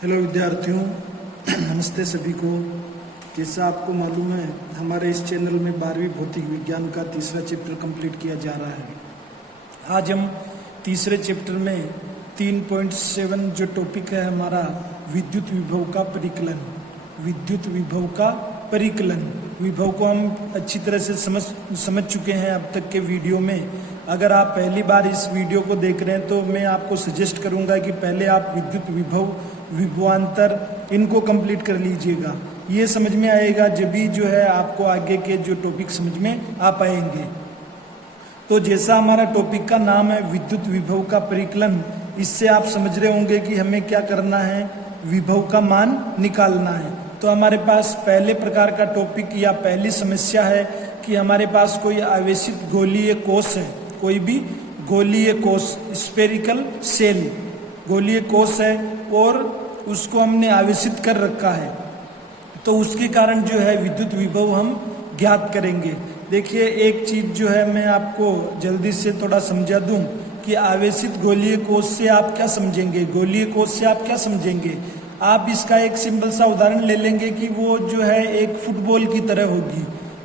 Hello विद्यार्थियों, नमस्ते सभी को। जैसा आपको मालूम है, हमारे इस चैनल में 12वीं भौतिक विज्ञान का तीसरा चैप्टर कंप्लीट किया जा रहा है। आज हम तीसरे चैप्टर में 3.7 जो टॉपिक है हमारा विद्युत विभव का परिकलन। विद्युत विभव का परिकलन, विभव को हम अच्छी तरह से समझ चुके हैं अब तक के वीडियो में। अगर आप पहली बार इस वीडियो को देख रहे हैं तो मैं आपको सजेस्ट करूंगा कि पहले आप विद्युत विभव, विभवांतर इनको कंप्लीट कर लीजिएगा। ये समझ में आएगा जब भी जो है आपको आगे के जो टॉपिक समझ में आ पाएंगे। तो जैसा हमारा टॉपिक का नाम है विद्युत विभव का परिकलन, इससे आप समझ रहे होंगे कि हमें क्या करना है, विभव का मान निकालना है। तो हमारे पास पहले प्रकार का टॉपिक या पहली समस्या है कि हमारे पास कोई आवेशित गोलीय कोश है, कोई भी गोलीय कोश, स्फेरिकल सेल गोलीय कोश है और उसको हमने आवेशित कर रखा है। तो उसके कारण जो है विद्युत विभव हम ज्ञात करेंगे। देखिए, एक चीज जो है मैं आपको जल्दी से थोड़ा समझा दूं कि आवेशित गोलीय कोश से आप क्या समझेंगे, गोलीय कोश से आप क्या समझेंगे। आप इसका एक सिंपल सा उदाहरण ले लेंगे कि वो जो है एक फुटबॉल की तरह होगी,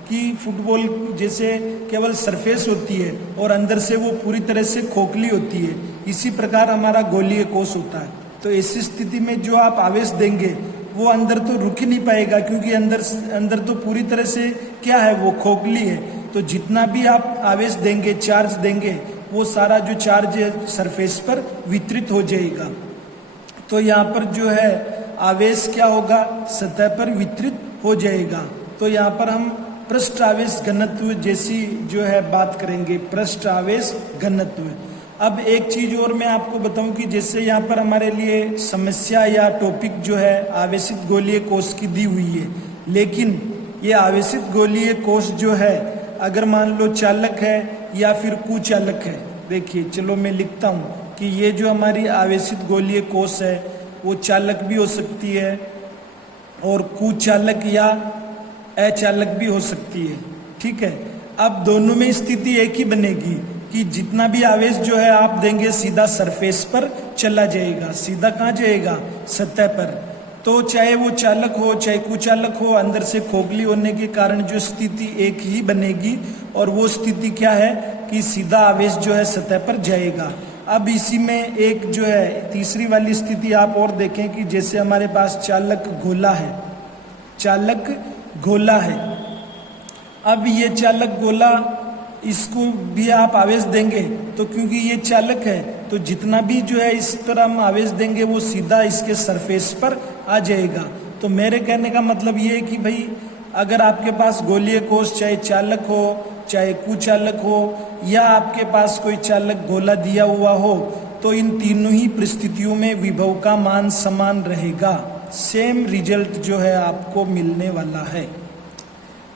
कि फुटबॉल जैसे केवल सरफेस होती है और अंदर से वो पूरी तरह से खोखली होती है, इसी प्रकार हमारा गोलीय कोश होता है। तो ऐसी स्थिति में जो आप आवेश देंगे वो अंदर तो रुक ही नहीं पाएगा, क्योंकि अंदर तो पूरी तरह से क्या है, वो खोखली है। तो जितना भी आप आवेश देंगे, चार्ज देंगे, वो सारा जो चार्ज है सरफेस पर वितरित हो जाएगा। तो यहाँ पर जो है आवेश क्या होगा, सतह पर वितरित हो जाएगा। तो यहाँ पर हम पृष्ठ आवेश घनत्व जैसी जो है बात करेंगे, पृष्ठ आवेश घनत्व। अब एक चीज और मैं आपको बताऊं कि जैसे यहाँ पर हमारे लिए समस्या या टॉपिक जो है आवेशित गोलीय कोश की दी हुई है, लेकिन ये आवेशित गोलीय कोश जो है अगर मान लो चालक है या फिर कुचालक है। देखिए, चलो मैं लिखता हूँ कि ये जो हमारी आवेशित गोलीय कोश है वो चालक भी हो सकती है और कुचालक या अचालक भी हो सकती है। ठीक है, अब दोनों में स्थिति एक ही बनेगी कि जितना भी आवेश जो है आप देंगे सीधा सरफेस पर चला जाएगा। सीधा कहाँ जाएगा, सतह पर। तो चाहे वो चालक हो चाहे कुचालक हो, अंदर से खोखली होने के कारण जो स्थिति एक ही बनेगी, और वो स्थिति क्या है कि सीधा आवेश जो है सतह पर जाएगा। अब इसी में एक जो है तीसरी वाली स्थिति आप और देखें कि जैसे हमारे पास चालक गोला है, चालक गोला है। अब ये चालक गोला, इसको भी आप आवेश देंगे तो क्योंकि ये चालक है तो जितना भी जो है इस पर हम आवेश देंगे वो सीधा इसके सरफेस पर आ जाएगा। तो मेरे कहने का मतलब ये है कि भाई अगर आपके पास गोलीय कोश चाहे चालक हो चाहे कुचालक हो या आपके पास कोई चालक गोला दिया हुआ हो, तो इन तीनों ही परिस्थितियों में विभव का मान समान रहेगा। सेम रिजल्ट जो है आपको मिलने वाला है।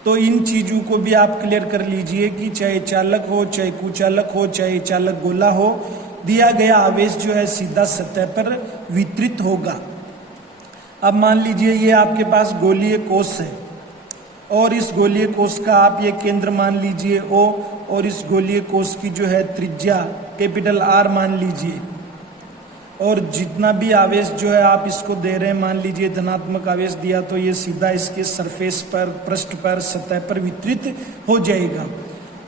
तो इन चीजों को भी आप क्लियर कर लीजिए कि चाहे चालक हो चाहे कुचालक हो चाहे चालक गोला हो, दिया गया आवेश जो है सीधा सतह पर वितरित होगा। अब मान लीजिए ये आपके पास गोलीय कोश है और इस गोलीय कोश का आप ये केंद्र मान लीजिए O, और इस गोलीय कोश की जो है त्रिज्या कैपिटल R मान लीजिए, और जितना भी आवेश जो है आप इसको दे रहे हैं, मान लीजिए धनात्मक आवेश दिया, तो ये सीधा इसके सरफेस पर, पृष्ठ पर, सतह पर वितरित हो जाएगा।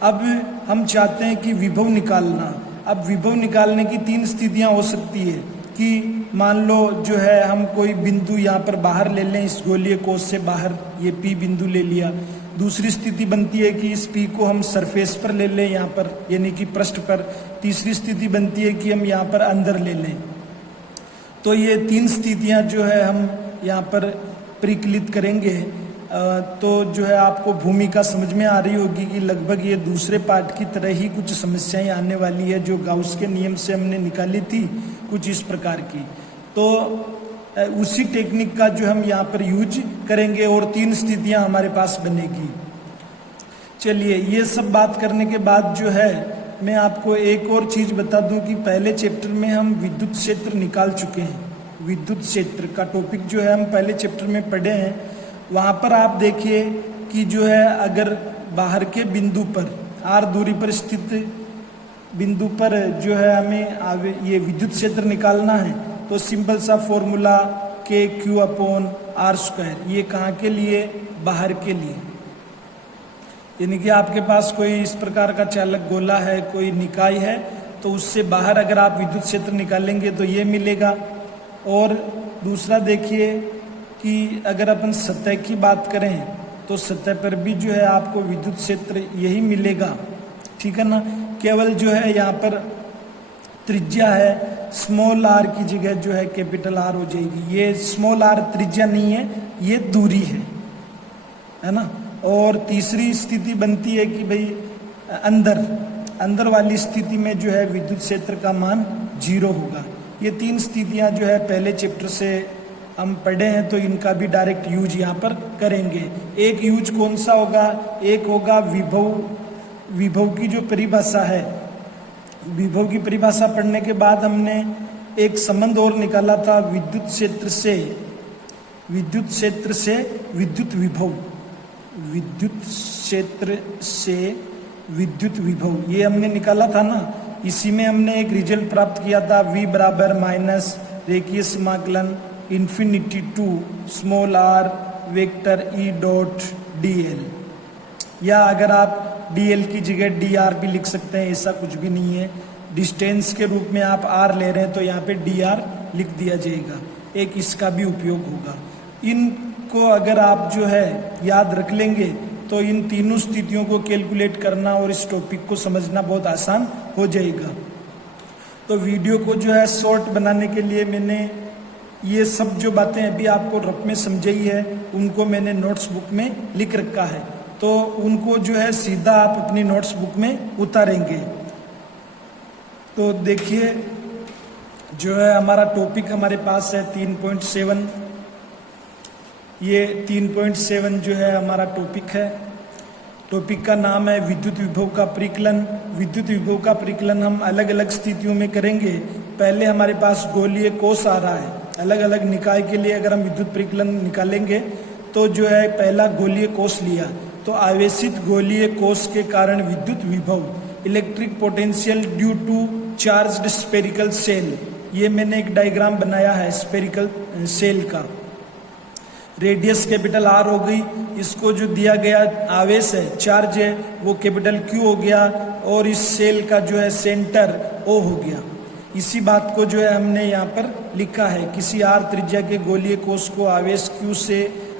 अब हम चाहते हैं कि विभव निकालना। अब विभव निकालने की तीन स्थितियां हो सकती है कि मान लो जो है हम कोई बिंदु यहाँ पर बाहर ले लें, इस गोलीय कोश से बाहर ये P बिंदु ले लिया। दूसरी स्थिति बनती है कि इस P को हम सरफेस पर ले लें, यहाँ पर यानी कि पृष्ठ पर। तीसरी स्थिति बनती है कि हम यहाँ पर अंदर ले लें। तो ये तीन स्थितियां जो है हम यहाँ पर परिकलित करेंगे। तो जो है आपको भूमिका समझ में आ रही होगी कि लगभग ये दूसरे पार्ट की तरह ही कुछ समस्याएं आने वाली है जो गाउस के नियम से हमने निकाली थी, कुछ इस प्रकार की। तो उसी टेक्निक का जो हम यहाँ पर यूज करेंगे और तीन स्थितियां हमारे पास बनेगी। चलिए, ये सब बात करने के बाद जो है मैं आपको एक और चीज बता दूं कि पहले चैप्टर में हम विद्युत क्षेत्र निकाल चुके हैं। विद्युत क्षेत्र का टॉपिक जो है हम पहले चैप्टर में पढ़े हैं। वहां पर आप देखिए कि जो है अगर बाहर के बिंदु पर R दूरी पर स्थित बिंदु पर जो है हमें ये विद्युत क्षेत्र निकालना है, तो सिंपल सा फॉर्मूला के क्यू अपॉन आर स्क्वायर, ये कहाँ के लिए, बाहर के लिए। यानी कि आपके पास कोई इस प्रकार का चालक गोला है, कोई निकाय है, तो उससे बाहर अगर आप विद्युत क्षेत्र निकालेंगे तो ये मिलेगा। और दूसरा देखिए कि अगर अपन सतह की बात करें तो सतह पर भी जो है आपको विद्युत क्षेत्र यही मिलेगा, ठीक है ना। केवल जो है यहाँ पर त्रिज्या है, स्मॉल आर की जगह जो है कैपिटल आर हो जाएगी। ये स्मॉल आर त्रिज्या नहीं है, ये दूरी है ना। और तीसरी स्थिति बनती है कि भाई अंदर वाली स्थिति में जो है विद्युत क्षेत्र का मान 0 होगा। ये 3 स्थितियां जो है पहले चैप्टर से हम पढ़े हैं, तो इनका भी डायरेक्ट यूज यहाँ पर करेंगे। एक यूज कौन सा होगा, एक होगा विभव की जो परिभाषा है। विभव की परिभाषा पढ़ने के बाद हमने एक संबंध और निकाला था, विद्युत क्षेत्र से विद्युत विभव, विद्युत क्षेत्र से विद्युत विभव, ये हमने निकाला था ना। इसी में हमने एक रिजल्ट प्राप्त किया था, V बराबर माइनस रेखीय समाकलन infinity to small r vector E dot dl, या अगर आप dl की जगह dr भी लिख सकते हैं, ऐसा कुछ भी नहीं है। डिस्टेंस के रूप में आप r ले रहे हैं तो यहाँ पे dr लिख दिया जाएगा, एक इसका भी उपयोग होगा। इनको अगर आप जो है याद रख लेंगे तो इन तीनों स्थितियों को कैलकुलेट करना और इस टॉपिक को समझना बहुत आसान हो जाएगा। तो वीडियो को जो है शॉर्ट बनाने के लिए मैंने ये सब जो बातें अभी आपको रफ में समझाई है उनको मैंने नोट्स बुक में लिख रखा है, तो उनको जो है सीधा आप अपनी नोट्स बुक में उतारेंगे। तो देखिए जो है हमारा टॉपिक हमारे पास है 3.7, ये 3.7 जो है हमारा टॉपिक है। टॉपिक का नाम है विद्युत विभव का परिकलन। विद्युत विभव का परिकलन हम अलग अलग स्थितियों में करेंगे। पहले हमारे पास गोलीय कोष आ रहा है, अलग अलग निकाय के लिए अगर हम विद्युत परिकलन निकालेंगे तो जो है पहला गोलीय कोष लिया, तो आवेशित गोलीय कोष के कारण विद्युत विभव, electric potential due to charged spherical shell, ये मैंने एक डायग्राम बनाया है स्फेरिकल सेल का। रेडियस कैपिटल R हो गई, इसको जो दिया गया आवेश है, चार्ज है, वो कैपिटल Q हो गया, और इस सेल का जो है सेंटर O हो गया। इसी बात को जो है हमने यहाँ पर लिखा है, किसी R त्रिज्या के गोलीय कोष को आवेश Q से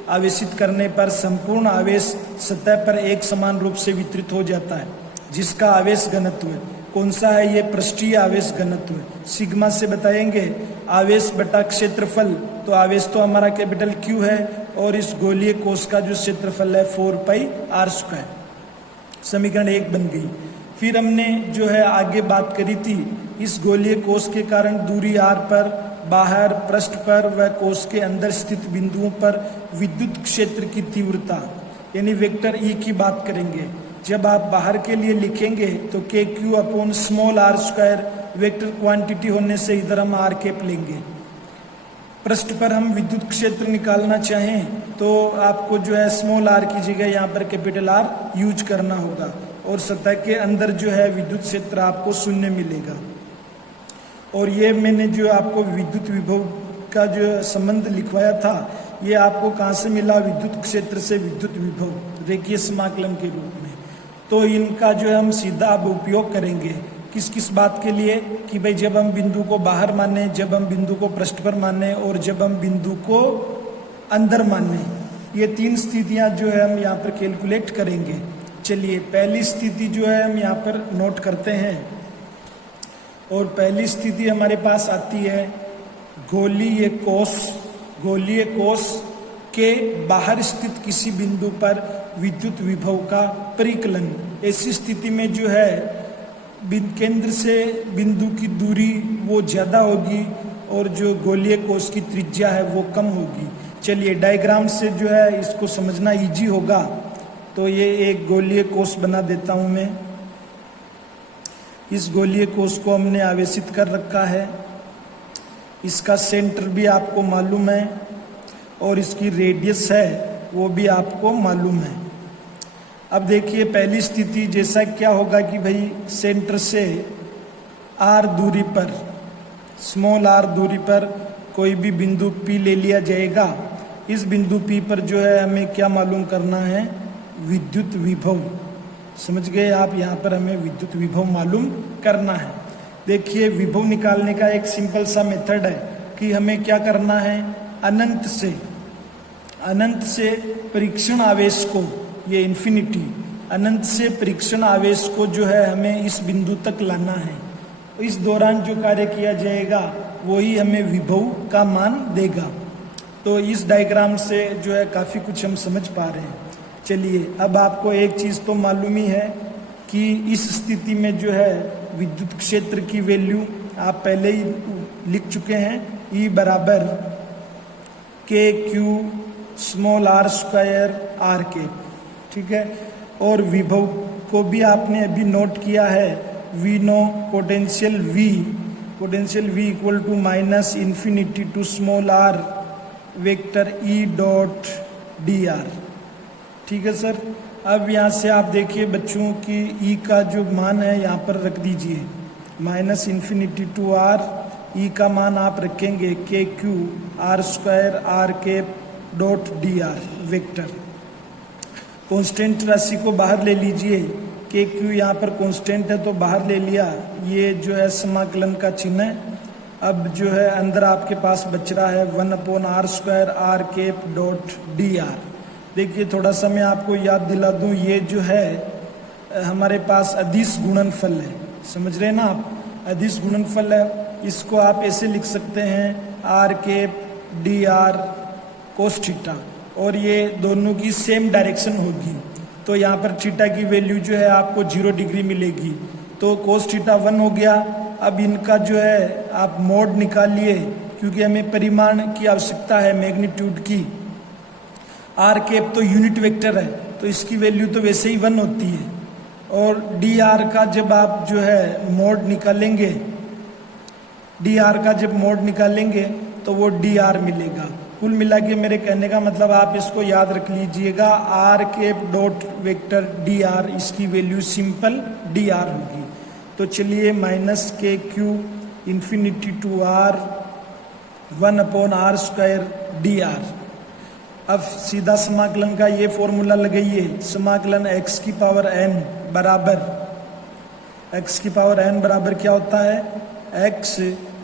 आवेशित करने पर संपूर्ण आवेश सतह पर एक समान रूप से वितरित हो जाता है, जिसका आवेश घनत्व कौन सा है, ये पृष्ठीय आवेश घनत्व सिग्मा से बताएंगे। आवेश बटा क्षेत्रफल, तो आवेश तो हमारा कैपिटल Q है और इस गोलीय कोष का जो क्षेत्रफल है 4πr²। समीकरण 1 बन गई। फिर हमने जो है आगे बात करी थी, इस गोलीय कोष के कारण दूरी r पर बाहर पृष्ठ पर व कोष के अंदर स्थित बिंदुओं पर विद्युत क्षेत्र की तीव्रता यानी वेक्टर E की बात करेंगे। जब आप बाहर के लिए लिखेंगे तो KQ upon small r² vector quantity होने से इधर हम r कैप लेंगे। पृष्ठ पर हम विद्युत क्षेत्र निकालना चाहें तो आपको जो है स्मॉल r की जगह यहाँ पर कैपिटल R यूज करना होगा, और सतह के अंदर जो है विद्युत क्षेत्र आपको 0 मिलेगा। और ये मैंने जो आपको विद्युत विभव का जो संबंध लिखवाया था, ये आपको कहाँ से मिला, विद्युत क्षेत्र से विद्युत विभव रेखीय समाकलन के रूप में। तो इनका जो है हम सीधा अब उपयोग करेंगे किस किस बात के लिए, कि भाई जब हम बिंदु को बाहर माने, जब हम बिंदु को पृष्ठ पर माने, और जब हम बिंदु को अंदर माने। ये 3 स्थितियां जो है हम यहाँ पर कैलकुलेट करेंगे। चलिए पहली स्थिति जो है हम यहाँ पर नोट करते हैं, और पहली स्थिति हमारे पास आती है गोलीय कोष के बाहर स्थित किसी बिंदु पर विद्युत विभव का परिकलन। ऐसी स्थिति में जो है केंद्र से बिंदु की दूरी वो ज़्यादा होगी और जो गोलीय कोष की त्रिज्या है वो कम होगी। चलिए डायग्राम से जो है इसको समझना इजी होगा, तो ये एक गोलीय कोष बना देता हूँ मैं। इस गोलीय कोष को हमने आवेशित कर रखा है, इसका सेंटर भी आपको मालूम है और इसकी रेडियस है वो भी आपको मालूम है। अब देखिए पहली स्थिति जैसा क्या होगा कि भाई सेंटर से r दूरी पर, स्मॉल r दूरी पर कोई भी बिंदु P ले लिया जाएगा। इस बिंदु P पर जो है हमें क्या मालूम करना है, विद्युत विभव। समझ गए आप, यहाँ पर हमें विद्युत विभव मालूम करना है। देखिए विभव निकालने का एक सिंपल सा मेथड है कि हमें क्या करना है, अनंत से परीक्षण आवेश को, ये इन्फिनिटी, अनंत से परीक्षण आवेश को जो है हमें इस बिंदु तक लाना है। इस दौरान जो कार्य किया जाएगा वही हमें विभव का मान देगा। तो इस डायग्राम से जो है काफ़ी कुछ हम समझ पा रहे हैं। चलिए अब आपको एक चीज़ तो मालूम ही है कि इस स्थिति में जो है विद्युत क्षेत्र की वैल्यू आप पहले ही लिख चुके हैं, E बराबर KQ small r square r के, ठीक है। और विभव को भी आपने अभी नोट किया है, V नो potential V equal to minus infinity to small r vector E dot dr, ठीक है सर। अब यहाँ से आप देखिए बच्चों की E का जो मान है यहाँ पर रख दीजिए, minus infinity to r, E का मान आप रखेंगे KQ r स्क्वायर r के डॉट dr वेक्टर। कांस्टेंट राशि को बाहर ले लीजिए, KQ यहाँ पर कांस्टेंट है तो बाहर ले लिया, ये जो है समाकलन का चिन्ह है। अब जो है अंदर आपके पास बच रहा है 1/r स्क्वायर r के डॉट dr। देखिए थोड़ा सा मैं आपको याद दिला दूं, ये जो है हमारे पास अदिश गुणनफल है, समझ रहे हैं ना आप, अदिश गुणनफल है। इसको आप ऐसे लिख सकते हैं r के dr कोस थीटा, और ये दोनों की सेम डायरेक्शन होगी तो यहाँ पर थीटा की वैल्यू जो है आपको 0 डिग्री मिलेगी, तो कोस थीटा 1 हो गया। अब इनका जो है आप मोड निकालिए, क्योंकि हमें परिमाण की आवश्यकता है मैग्नीट्यूड की। आर कैप तो यूनिट वेक्टर है तो इसकी वैल्यू तो वैसे ही 1 होती है, और डी आर का जब आप जो है मोड निकालेंगे, डी आर का जब मोड निकालेंगे तो वो डी आर मिलेगा। कुल मिला के मेरे कहने का मतलब आप इसको याद रख लीजिएगा, r cap dot vector d r, इसकी वैल्यू सिंपल डी आर होगी। तो चलिए minus K Q infinity to r 1/r square d r. अब सीधा समाकलन का ये फॉर्मूला लगाइए, समाकलन x की पावर n बराबर, x की पावर n बराबर क्या होता है, x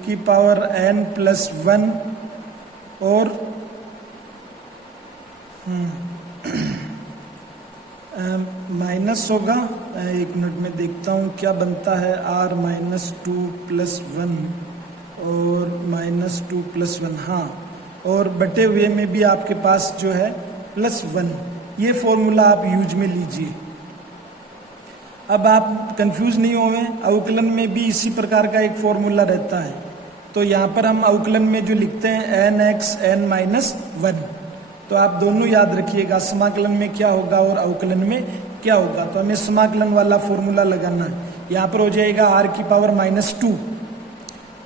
की पावर n प्लस 1 और माइनस होगा, एक मिनट में देखता हूँ क्या बनता है, r माइनस 2 प्लस 1 और माइनस 2 प्लस 1, हाँ, और बटे हुए में भी आपके पास जो है प्लस 1। ये फॉर्मूला आप यूज में लीजिए। अब आप कंफ्यूज नहीं होंगे, अवकलन में भी इसी प्रकार का एक फॉर्मूला रहता है। तो यहाँ पर हम अवकलन में जो लिखते हैं n(x) n-1, तो आप दोनों याद रखिएगा, समाकलन में क्या होगा और अवकलन में क्या होगा। तो हमें समाकलन वाला फॉर्मूला लगाना है। यहाँ पर हो जाएगा r की पावर -2,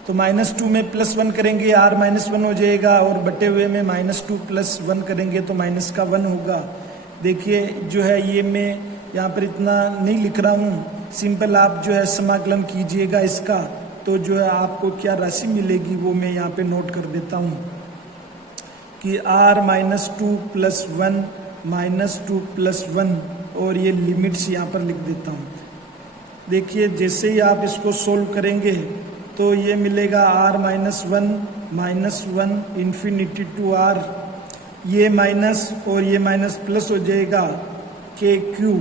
तो -2 में +1 करेंगे r -1 हो जाएगा, और बटे हुए में -2 प्लस 1 करेंगे तो माइनस का 1 होगा। देखिए जो है ये मैं यहाँ पर इतना नहीं लिख रहा हूँ, सिंपल आप जो है समाकलन कीजिएगा इसका, तो जो है आपको क्या राशि मिलेगी वो मैं यहाँ पे नोट कर देता हूँ कि r -2 प्लस 1 -2 प्लस 1, और ये लिमिट्स यहाँ पर लिख देता हूँ। देखिए जैसे ही आप इसको सोल्व करेंगे तो ये मिलेगा r -1 इन्फिनिटी टू r, ये माइनस और ये माइनस प्लस हो जाएगा के Q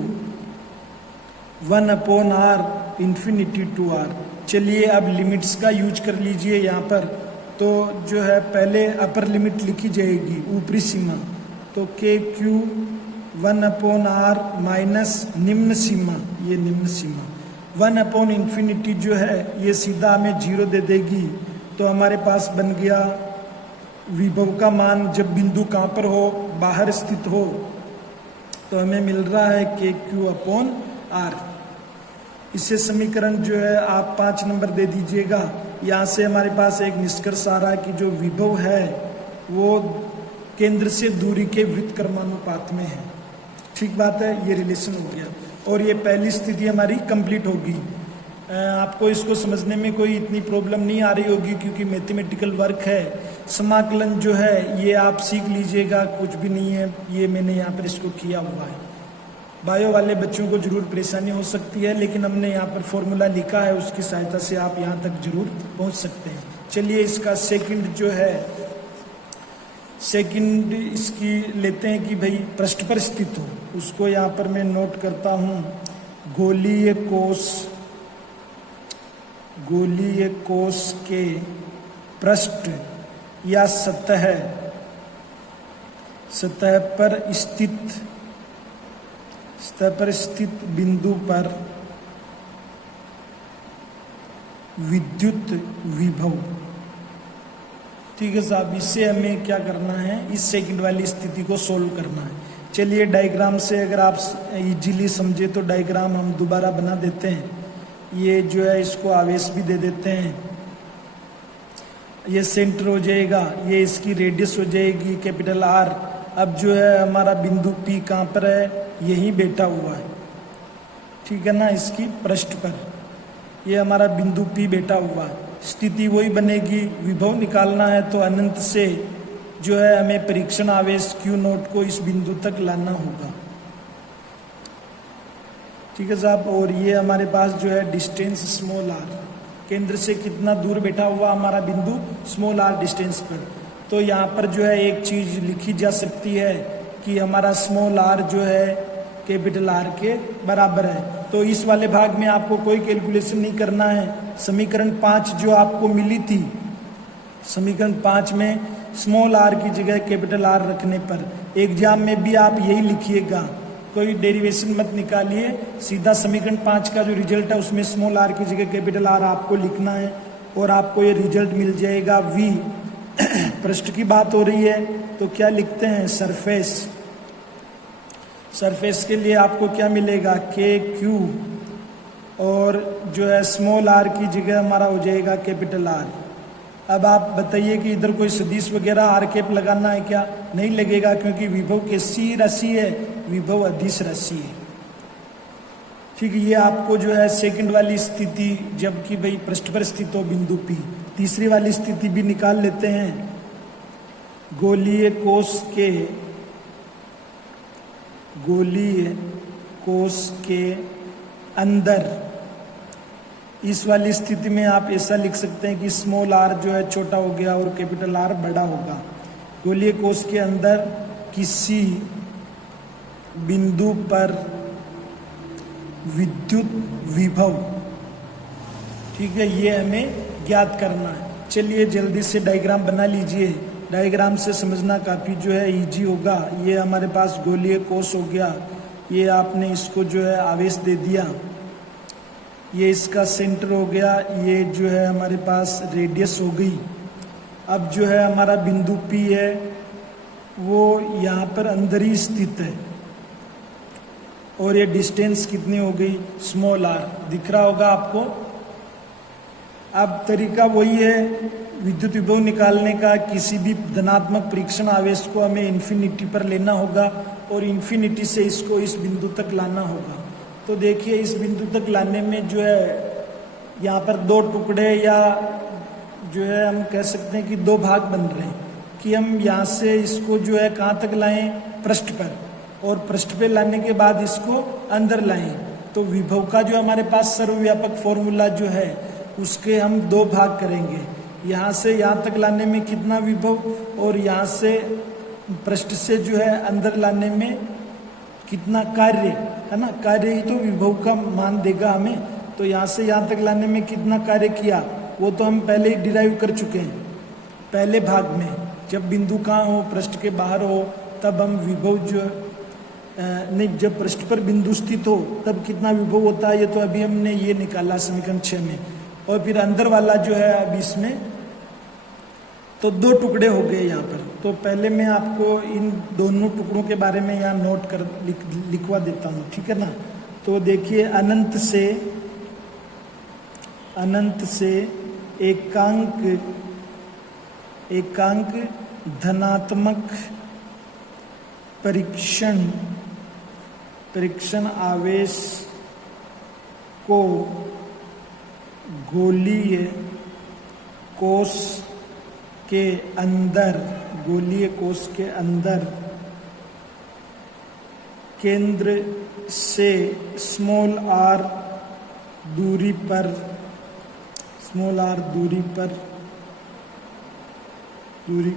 1/r infinity to r। चलिए अब लिमिट्स का यूज कर लीजिए यहाँ पर, तो जो है पहले अपर लिमिट लिखी जाएगी, ऊपरी सीमा, तो के क्यू 1/r माइनस निम्न सीमा, ये निम्न सीमा 1/∞ जो है ये सीधा हमें 0 दे देगी। तो हमारे पास बन गया विभव का मान जब बिंदु कहाँ पर हो, बाहर स्थित हो, तो हमें मिल रहा है KQ/R। इससे समीकरण जो है आप 5 नंबर दे दीजिएगा। यहाँ से हमारे पास एक निष्कर्ष आ रहा है कि जो विभव है वो केंद्र से दूरी के व्युत्क्रमानुपात में है। ठीक बात है, ये रिलेशन हो गया, और ये पहली स्थिति हमारी कंप्लीट होगी। आपको इसको समझने में कोई इतनी प्रॉब्लम नहीं आ रही होगी, क्योंकि मैथमेटिकल वर्क है। समाकलन जो है ये आप सीख लीजिएगा, कुछ भी नहीं है, ये मैंने यहाँ पर इसको किया हुआ है। बायो वाले बच्चों को जरूर परेशानी हो सकती है, लेकिन हमने यहाँ पर फॉर्मूला लिखा है, उसकी सहायता से आप यहाँ तक जरूर पहुँच सकते हैं। चलिए इसका सेकंड जो है, सेकंड इसकी लेते हैं कि भाई पृष्ठ पर स्थित हो, उसको यहाँ पर मैं नोट करता हूँ। गोलीय कोश के पृष्ठ या सतह पर स्थित बिंदु पर विद्युत विभव। ठीक है साहब, इससे हमें क्या करना है, इस सेकंड वाली स्थिति को सोल्व करना है। चलिए डायग्राम से अगर आप इजीली समझे तो डायग्राम हम दोबारा बना देते हैं। ये जो है इसको आवेश भी दे देते हैं। ये सेंटर हो जाएगा, ये इसकी रेडियस हो जाएगी कैपिटल R। अब जो है हमारा बिंदु P कहाँ पर है, यही बैठा हुआ है, ठीक है ना, इसकी पृष्ठ पर ये हमारा बिंदु P बैठा हुआ है। स्थिति वही बनेगी, विभव निकालना है तो अनंत से जो है हमें परीक्षण आवेश Q0 को इस बिंदु तक लाना होगा। ठीक है साहब, और ये हमारे पास जो है डिस्टेंस स्मॉल r, केंद्र से कितना दूर बैठा हुआ हमारा बिंदु स्मॉल r डिस्टेंस पर। तो यहाँ पर जो है एक चीज लिखी जा सकती है कि हमारा स्मॉल r जो है कैपिटल R के बराबर है। तो इस वाले भाग में आपको कोई कैलकुलेशन नहीं करना है। समीकरण 5 जो आपको मिली थी, समीकरण 5 में स्मॉल r की जगह कैपिटल R रखने पर एग्जाम में भी आप यही लिखिएगा, कोई डेरिवेशन मत निकालिए, सीधा समीकरण 5 का जो रिजल्ट है उसमें स्मॉल r की जगह कैपिटल R आपको लिखना है और आपको ये रिजल्ट मिल जाएगा V। पृष्ठ की बात हो रही है तो क्या लिखते हैं, सरफेस। सरफेस के लिए आपको क्या मिलेगा, KQ, और जो है स्मॉल r की जगह हमारा हो जाएगा कैपिटल R। अब आप बताइए कि इधर कोई सदिश वगैरह आर कैप लगाना है क्या, नहीं लगेगा, क्योंकि विभव कैसी राशि है, विभव अदिश राशि है। ठीक है, ये आपको जो है सेकंड वाली स्थिति, जबकि भाई पृष्ठ पर स्थित हो बिंदु P। तीसरी वाली स्थिति भी निकाल लेते हैं। गोलीय कोश के अंदर, इस वाली स्थिति में आप ऐसा लिख सकते हैं कि स्मॉल r जो है छोटा हो गया और कैपिटल R बड़ा होगा। गोलीय कोश के अंदर किसी बिंदु पर विद्युत विभव, ठीक है, ये हमें ज्ञात करना है। चलिए जल्दी से डायग्राम बना लीजिए, डायग्राम से समझना काफ़ी जो है इजी होगा। ये हमारे पास गोलीय कोश हो गया, ये आपने इसको जो है आवेश दे दिया, ये इसका सेंटर हो गया, ये जो है हमारे पास रेडियस हो गई। अब जो है हमारा बिंदु P है वो यहाँ पर अंदर ही स्थित है और ये डिस्टेंस कितनी हो गई, स्मॉल r, दिख रहा होगा आपको। अब तरीका वही है विद्युत विभव निकालने का, किसी भी धनात्मक परीक्षण आवेश को हमें इन्फिनिटी पर लेना होगा और इन्फिनिटी से इसको इस बिंदु तक लाना होगा। तो देखिए इस बिंदु तक लाने में जो है यहाँ पर दो टुकड़े, या जो है हम कह सकते हैं कि दो भाग बन रहे हैं कि हम यहाँ से इसको जो है कहाँ तक लाएं, पृष्ठ पर, और पृष्ठ पे लाने के बाद इसको अंदर लाएं। तो विभव का जो हमारे पास सर्वव्यापक फॉर्मूला जो है उसके हम दो भाग करेंगे, यहाँ से यहाँ तक लाने में कितना विभव और यहाँ से पृष्ठ से जो है अंदर लाने में कितना कार्य, है ना, कार्य ही तो विभव का मान देगा हमें। तो यहाँ से यहाँ तक लाने में कितना कार्य किया वो तो हम पहले ही डिराइव कर चुके हैं पहले भाग में। जब बिंदु कहाँ हो, पृष्ठ के बाहर हो, तब हम विभव जो नहीं, जब पृष्ठ पर बिंदु स्थित हो तब कितना विभव होता है, ये तो अभी हमने ये निकाला समीकरण 6 में। और फिर अंदर वाला जो है अब इसमें तो दो टुकड़े हो गए यहाँ पर। तो पहले मैं आपको इन दोनों टुकड़ों के बारे में यहाँ नोट कर लिखवा देता हूँ, ठीक है ना। तो देखिए अनंत से एकांक धनात्मक परीक्षण आवेश को गोलीय कोश के अंदर, गोलीय कोश के अंदर केंद्र से स्मॉल आर दूरी पर, स्मॉल आर दूरी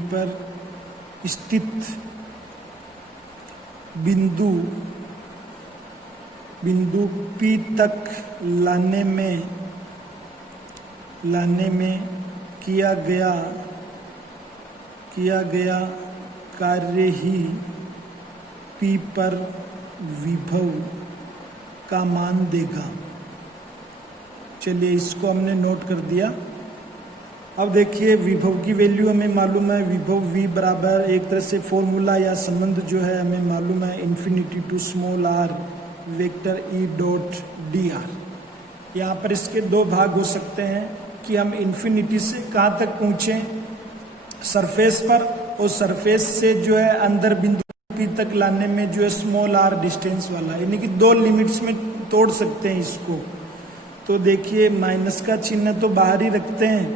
पर स्थित बिंदु P तक लाने में किया गया कार्य ही P पर विभव का मान देगा। चलिए इसको हमने नोट कर दिया। अब देखिए विभव की वैल्यू हमें मालूम है, विभव V बराबर एक तरह से फॉर्मूला या संबंध जो है हमें मालूम है, infinity to small r vector E dot d r. यहाँ पर इसके दो भाग हो सकते हैं कि हम इन्फिनिटी से कहाँ तक पहुँचें, सरफेस पर, और सरफेस से जो है अंदर बिंदु P तक लाने में जो है स्मॉल r डिस्टेंस वाला, यानी कि दो लिमिट्स में तोड़ सकते हैं इसको। तो देखिए माइनस का चिन्ह तो बाहर ही रखते हैं,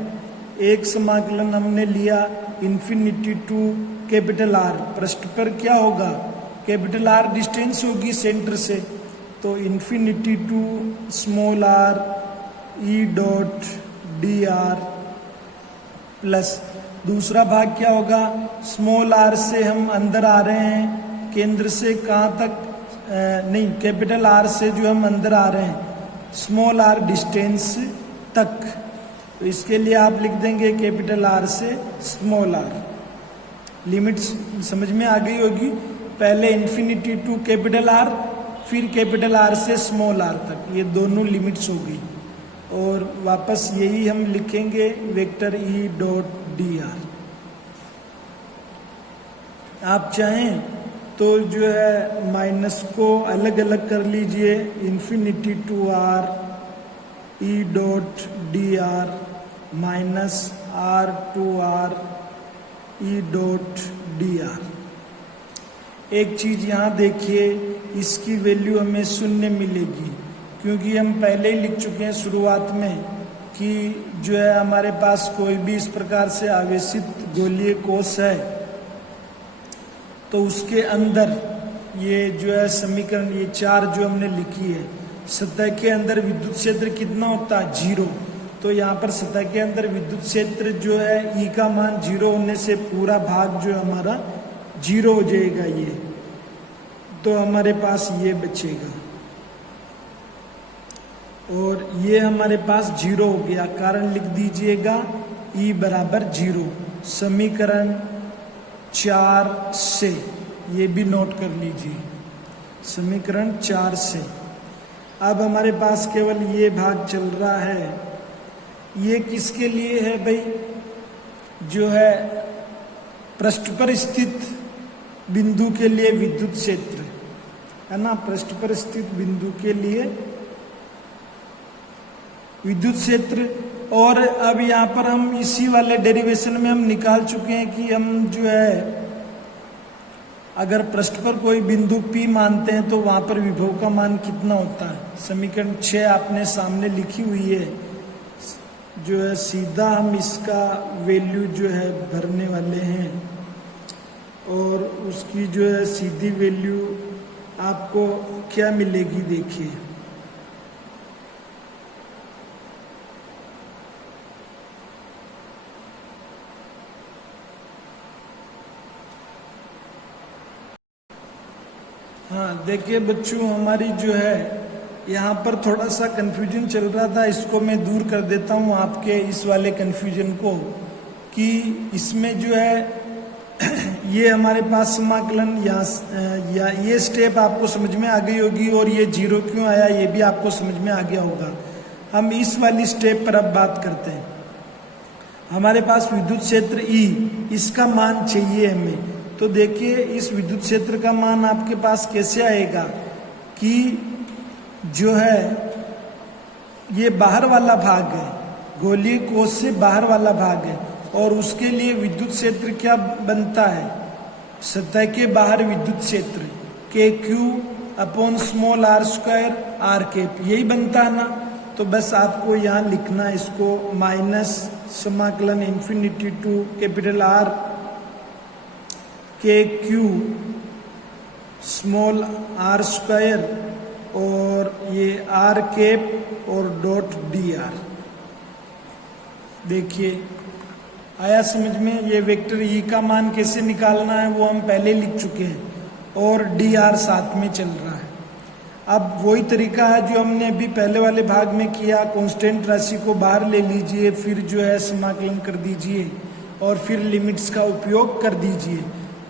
एक समाकलन हमने लिया इन्फिनिटी टू कैपिटल R, पृष्ठ पर क्या होगा, कैपिटल R डिस्टेंस होगी सेंटर से, तो infinity to small r E dot d r plus दूसरा भाग क्या होगा, स्मॉल r से हम अंदर आ रहे हैं, केंद्र से कहाँ तक, नहीं कैपिटल R से जो हम अंदर आ रहे हैं स्मॉल r डिस्टेंस तक, तो इसके लिए आप लिख देंगे कैपिटल R से स्मॉल r। लिमिट्स समझ में आ गई होगी, पहले इन्फिनिटी टू कैपिटल R, फिर कैपिटल R से स्मॉल r तक, ये दोनों लिमिट्स हो गई। और वापस यही हम लिखेंगे vector E dot d are. आप चाहें तो जो है माइनस को अलग अलग कर लीजिए, infinity to R E dot d r minus R to R E dot d r. एक चीज यहाँ देखिए, इसकी वैल्यू हमें शून्य मिलेगी, क्योंकि हम पहले ही लिख चुके हैं शुरुआत में कि जो है हमारे पास कोई भी इस प्रकार से आवेशित गोलीय कोश है तो उसके अंदर ये जो है समीकरण, ये चार जो हमने लिखी है, सतह के अंदर विद्युत क्षेत्र कितना होता है, 0। तो यहाँ पर सतह के अंदर विद्युत क्षेत्र जो है E का मान 0 होने से पूरा भाग जो है हमारा 0 हो जाएगा ये, तो हमारे पास ये बचेगा और ये हमारे पास 0 हो गया। कारण लिख दीजिएगा E बराबर 0, समीकरण 4 से, ये भी नोट कर लीजिए, समीकरण 4 से। अब हमारे पास केवल ये भाग चल रहा है, ये किसके लिए है भाई, जो है पृष्ठ पर स्थित बिंदु के लिए विद्युत क्षेत्र है ना, पृष्ठ पर स्थित बिंदु के लिए विद्युत क्षेत्र। और अब यहाँ पर हम इसी वाले डेरिवेशन में हम निकाल चुके हैं कि हम जो है अगर पृष्ठ पर कोई बिंदु P मानते हैं तो वहां पर विभव का मान कितना होता है। समीकरण 6 आपने सामने लिखी हुई है, जो है सीधा हम इसका वैल्यू जो है भरने वाले हैं और उसकी जो है सीधी वैल्यू आपको क्या मिलेगी, देखिए हाँ देखिए बच्चों, हमारी जो है यहाँ पर थोड़ा सा कंफ्यूजन चल रहा था, इसको मैं दूर कर देता हूँ आपके इस वाले कंफ्यूजन को, कि इसमें जो है ये हमारे पास समाकलन या ये स्टेप आपको समझ में आ गई होगी और ये 0 क्यों आया ये भी आपको समझ में आ गया होगा। हम इस वाली स्टेप पर अब बात करते हैं। हमारे पास विद्युत क्षेत्र E, इसका मान चाहिए हमें। तो देखिए इस विद्युत क्षेत्र का मान आपके पास कैसे आएगा कि जो है ये बाहर वाला भाग है, गोलीय कोश से बाहर वाला भाग है, और उसके लिए विद्युत क्षेत्र क्या बनता है, सतह के बाहर विद्युत क्षेत्र KQ upon small r square r cap, यही बनता है ना। तो बस आपको यहाँ लिखना इसको माइनस समाकलन इन्फिनिटी टू कैपिटल R के क्यू स्मॉल r स्क्वायर और ये r कैप और डॉट dr। देखिए आया समझ में। ये वेक्टर ई का मान कैसे निकालना है वो हम पहले लिख चुके हैं और dr साथ में चल रहा है। अब वही तरीका है जो हमने अभी पहले वाले भाग में किया। कांस्टेंट राशि को बाहर ले लीजिए, फिर जो है समाकलन कर दीजिए और फिर लिमिट्स का उपयोग कर दीजिए।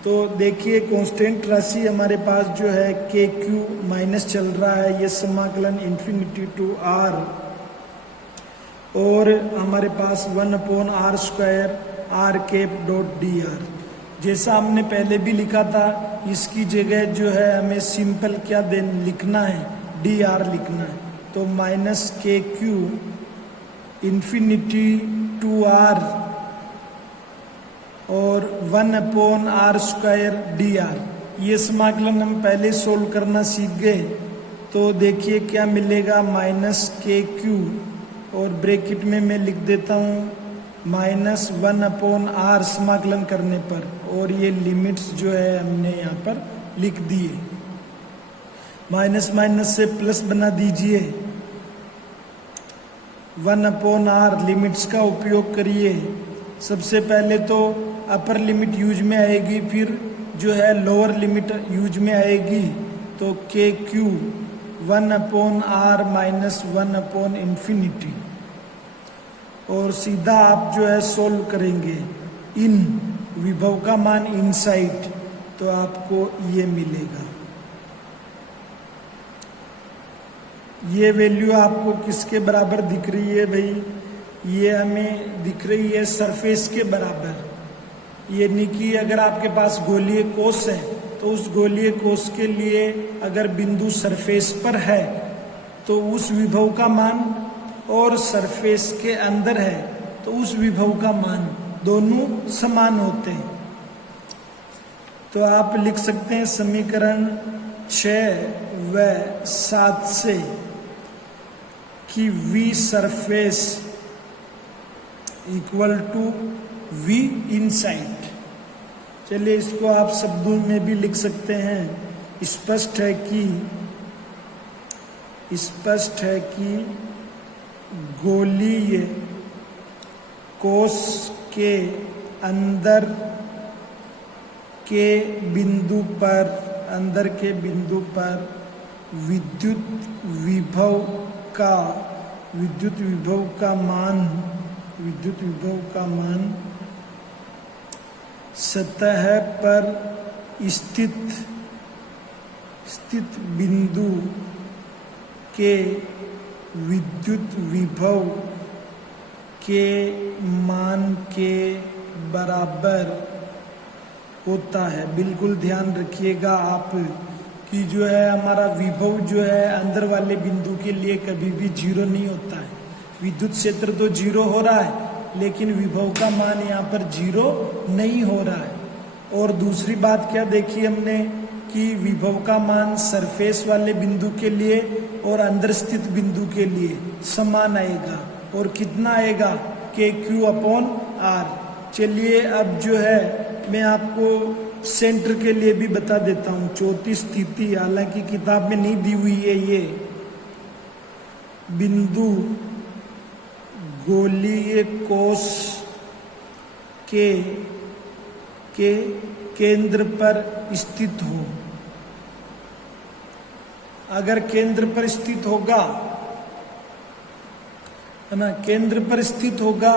तो देखिए कांस्टेंट राशि हमारे पास जो है के क्यू माइनस चल रहा है, ये समाकलन इन्फिनिटी टू r, और हमारे पास 1/r square r cap dot dr। जैसा हमने पहले भी लिखा था, इसकी जगह जो है हमें सिंपल क्या लिखना है, dr लिखना है। तो minus K Q infinity to r और 1/r स्क्वायर dr। ये समाकलन हम पहले सोल्व करना सीख गए। तो देखिए क्या मिलेगा, माइनस के क्यू और ब्रैकेट में मैं लिख देता हूँ माइनस 1/r समाकलन करने पर, और ये लिमिट्स जो है हमने यहाँ पर लिख दिए। माइनस माइनस से प्लस बना दीजिए, 1/r लिमिट्स का उपयोग करिए। सबसे पहले तो अपर लिमिट यूज में आएगी, फिर जो है लोअर लिमिट यूज में आएगी। तो के क्यू 1/r माइनस 1/इंफिनिटी, और सीधा आप जो है सोल्व करेंगे इन विभव का मान इनसाइड, तो आपको ये मिलेगा। ये वैल्यू आपको किसके बराबर दिख रही है भाई? ये हमें दिख रही है सरफेस के बराबर। ये नहीं कि अगर आपके पास गोलीय कोश है तो उस गोलीय कोश के लिए अगर बिंदु सरफेस पर है तो उस विभव का मान, और सरफेस के अंदर है तो उस विभव का मान, दोनों समान होते हैं। तो आप लिख सकते हैं समीकरण 6 व 7 से कि V surface equal to V inside. चलिए इसको आप शब्दों में भी लिख सकते हैं। स्पष्ट है कि गोलीय कोश के अंदर के बिंदु पर विद्युत विभव का मान सतह पर स्थित बिंदु के विद्युत विभव के मान के बराबर होता है। बिल्कुल ध्यान रखिएगा आप कि जो है हमारा विभव जो है अंदर वाले बिंदु के लिए कभी भी जीरो नहीं होता है। विद्युत क्षेत्र तो जीरो हो रहा है लेकिन विभव का मान यहाँ पर जीरो नहीं हो रहा है। और दूसरी बात क्या देखी हमने कि विभव का मान सरफेस वाले बिंदु के लिए और अंदर स्थित बिंदु के लिए समान आएगा। और कितना आएगा? के क्यू अपॉन आर। चलिए अब जो है मैं आपको सेंटर के लिए भी बता देता हूँ। चौथी स्थिति, हालांकि किताब में नहीं दी हुई है, ये बिंदु गोलीय कोश के केंद्र पर स्थित हो। अगर केंद्र पर स्थित होगा, है ना, केंद्र पर स्थित होगा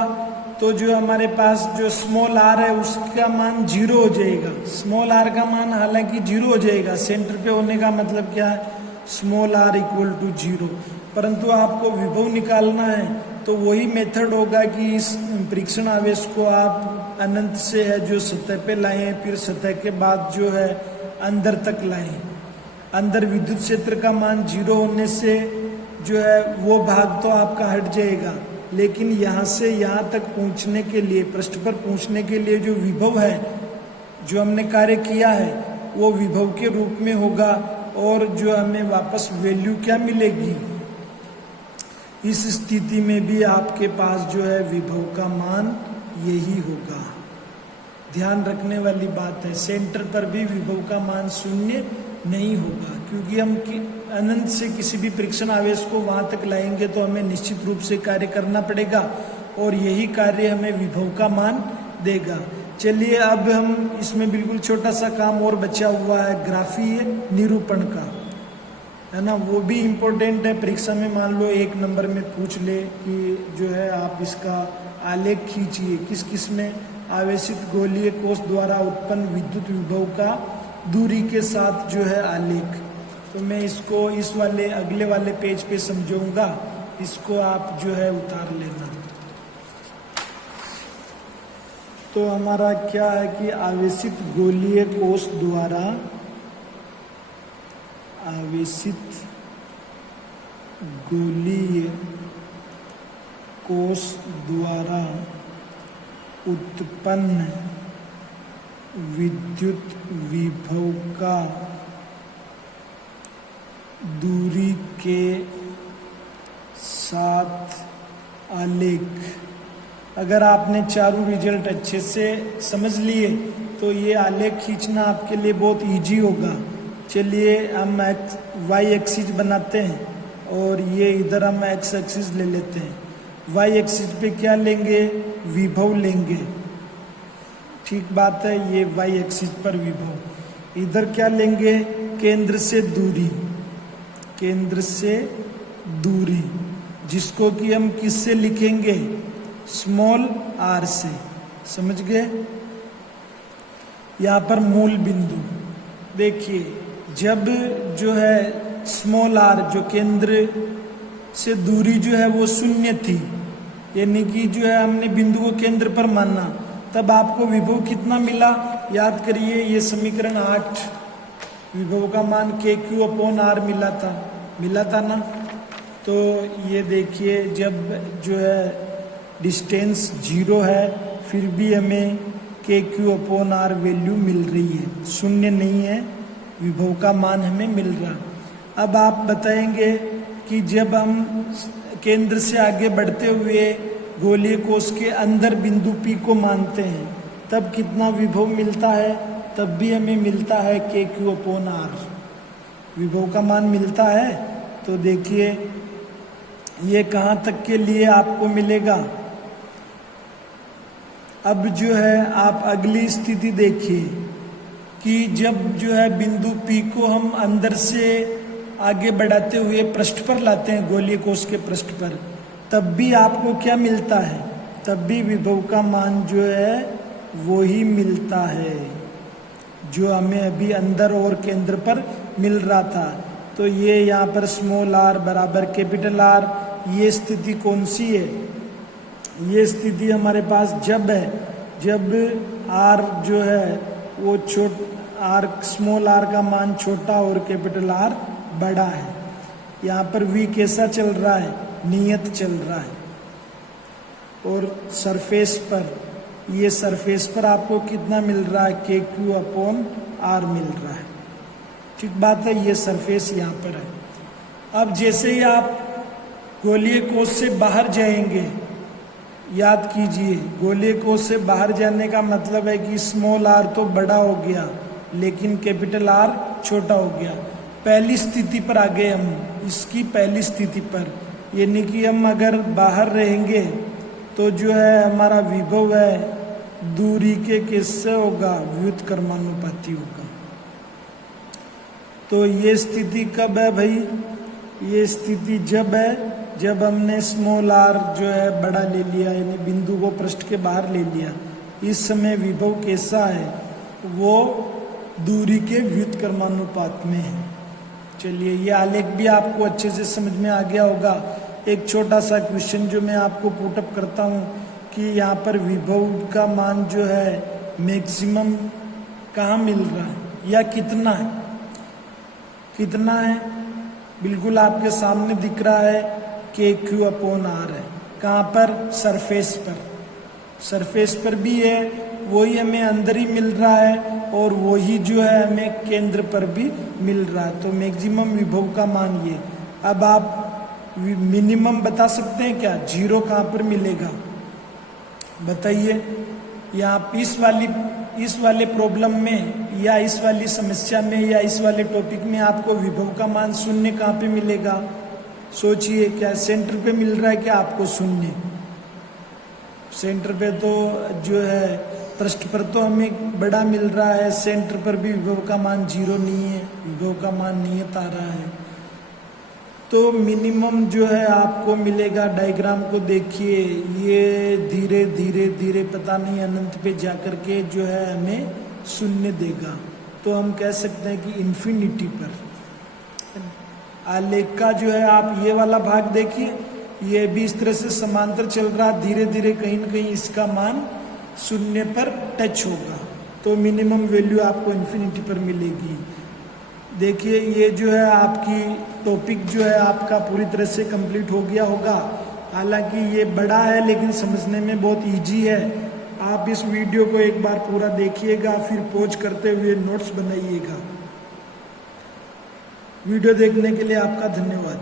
तो जो हमारे पास जो स्मॉल आर है उसका मान जीरो हो जाएगा। स्मॉल आर का मान हालांकि जीरो हो जाएगा, सेंटर पे होने का मतलब क्या है, small r equal to zero. परंतु आपको विभव निकालना है तो वही मेथड होगा कि इस परीक्षण आवेश को आप अनंत से है जो सतह पे लाएं, फिर सतह के बाद जो है अंदर तक लाएं। अंदर विद्युत क्षेत्र का मान जीरो होने से जो है वो भाग तो आपका हट जाएगा, लेकिन यहाँ से यहाँ तक पहुँचने के लिए, पृष्ठ पर पहुँचने के लिए जो विभव है, जो हमने कार्य किया है, वो विभव के रूप में होगा। और जो हमें वापस वैल्यू क्या मिलेगी, इस स्थिति में भी आपके पास जो है विभव का मान यही होगा। ध्यान रखने वाली बात है, सेंटर पर भी विभव का मान शून्य नहीं होगा, क्योंकि हम अनंत से किसी भी परीक्षण आवेश को वहां तक लाएंगे तो हमें निश्चित रूप से कार्य करना पड़ेगा और यही कार्य हमें विभव का मान देगा। चलिए अब हम इसमें बिल्कुल छोटा सा काम और बचा हुआ है, ग्राफीय निरूपण का, है ना। वो भी इम्पोर्टेंट है, परीक्षा में मान लो 1 नंबर में पूछ ले कि जो है आप इसका आलेख खींचिए, किस किस में आवेशित गोलीय कोष द्वारा उत्पन्न विद्युत विभव का दूरी के साथ जो है आलेख। तो मैं इसको इस वाले अगले वाले पेज पे समझाऊंगा, इसको आप जो है उतार लेना। तो हमारा क्या है कि आवेशित गोलीय कोष द्वारा आवेशित गोलीय कोष द्वारा उत्पन्न विद्युत विभव का दूरी के साथ आलेख। अगर आपने चारों रिजल्ट अच्छे से समझ लिए तो ये आलेख खींचना आपके लिए बहुत इजी होगा। चलिए हम वाई एक्सिस बनाते हैं और ये इधर हम एक्स एक्सिस ले लेते हैं। वाई एक्सिस पे क्या लेंगे, विभव लेंगे, ठीक बात है, ये वाई एक्सिस पर विभव। इधर क्या लेंगे, केंद्र से दूरी, केंद्र से दूरी, जिसको कि हम किससे लिखेंगे, स्मॉल आर से, समझ गए। यहाँ पर मूल बिंदु देखिए, जब जो है स्मॉल आर जो केंद्र से दूरी जो है वो शून्य थी, यानी कि जो है हमने बिंदु को केंद्र पर माना, तब आपको विभव कितना मिला, याद करिए, ये समीकरण 8, विभव का मान KQ/R मिला था ना। तो ये देखिए, जब जो है डिस्टेंस 0 है फिर भी हमें KQ/R वैल्यू मिल रही है, शून्य नहीं है, विभव का मान हमें मिल रहा। अब आप बताएंगे कि जब हम केंद्र से आगे बढ़ते हुए गोलीय कोष के अंदर बिंदु P को मानते हैं तब कितना विभव मिलता है, तब भी हमें मिलता है KQ/R, विभव का मान मिलता है। तो देखिए ये कहाँ तक के लिए आपको मिलेगा। अब जो है आप अगली स्थिति देखिए कि जब जो है बिंदु P को हम अंदर से आगे बढ़ाते हुए पृष्ठ पर लाते हैं, गोलीय कोष के पृष्ठ पर, तब भी आपको क्या मिलता है, तब भी विभव का मान जो है वो ही मिलता है जो हमें अभी अंदर और केंद्र पर मिल रहा था। तो ये यहाँ पर स्मॉल r बराबर कैपिटल R, ये स्थिति कौन सी है, ये स्थिति हमारे पास जब है जब r जो है वो स्मॉल r का मान छोटा और कैपिटल R बड़ा है। यहाँ पर v कैसा चल रहा है, नियत चल रहा है। और सरफेस पर, ये सरफेस पर आपको कितना मिल रहा है, KQ/R मिल रहा है, ठीक बात है, ये सरफेस यहाँ पर है। अब जैसे ही आप गोलीय कोष से बाहर जाएंगे, याद कीजिए गोलीय कोष से बाहर जाने का मतलब है कि स्मॉल r तो बड़ा हो गया लेकिन कैपिटल R छोटा हो गया। पहली स्थिति पर आ गए हम, इसकी पहली स्थिति पर, यानी कि हम अगर बाहर रहेंगे तो जो है हमारा विभव है दूरी के किससे होगा, व्युत्क्रमानुपाती होगा। तो ये स्थिति कब है भाई, ये स्थिति जब है जब हमने स्मॉल r जो है बड़ा ले लिया, यानी बिंदु को पृष्ठ के बाहर ले लिया। इस समय विभव कैसा है, वो दूरी के व्युत्क्रमानुपात में है। चलिए ये आलेख भी आपको अच्छे से समझ में आ गया होगा। एक छोटा सा क्वेश्चन जो मैं आपको पुटअप करता हूँ कि यहाँ पर विभव का मान जो है मैक्सिमम कहाँ मिल रहा है या कितना है, कितना है, बिल्कुल आपके सामने दिख रहा है KQ/R है। कहाँ पर, सरफेस पर, सरफेस पर भी है, वही हमें अंदर ही मिल रहा है और वही जो है हमें केंद्र पर भी मिल रहा है। तो मैक्सिमम विभव का मान ये। अब आप मिनिमम बता सकते हैं क्या? 0 कहाँ पर मिलेगा बताइए। या आप इस वाले प्रॉब्लम में या इस वाली समस्या में या इस वाले टॉपिक में आपको विभव का मान 0 कहाँ पे मिलेगा? सोचिए, क्या सेंटर पे मिल रहा है क्या आपको 0? सेंटर पे तो जो है पृष्ठ पर तो हमें बड़ा मिल रहा है, सेंटर पर भी विभव का मान 0 नहीं है, विभव का मान नियत आ रहा है। तो मिनिमम जो है आपको मिलेगा, डायग्राम को देखिए, ये धीरे धीरे धीरे पता नहीं अनंत पे जाकर के जो है हमें 0 देगा। तो हम कह सकते हैं कि इन्फिनिटी पर आलेख का जो है आप ये वाला भाग देखिए, ये भी इस तरह से समांतर चल रहा, धीरे धीरे कहीं न कहीं इसका मान 0 पर टच होगा। तो मिनिमम वैल्यू आपको इन्फिनिटी पर मिलेगी। देखिए ये जो है आपकी टॉपिक जो है आपका पूरी तरह से कंप्लीट हो गया होगा। हालांकि ये बड़ा है लेकिन समझने में बहुत इजी है। आप इस वीडियो को एक बार पूरा देखिएगा, फिर पॉज करते हुए नोट्स बनाइएगा। वीडियो देखने के लिए आपका धन्यवाद।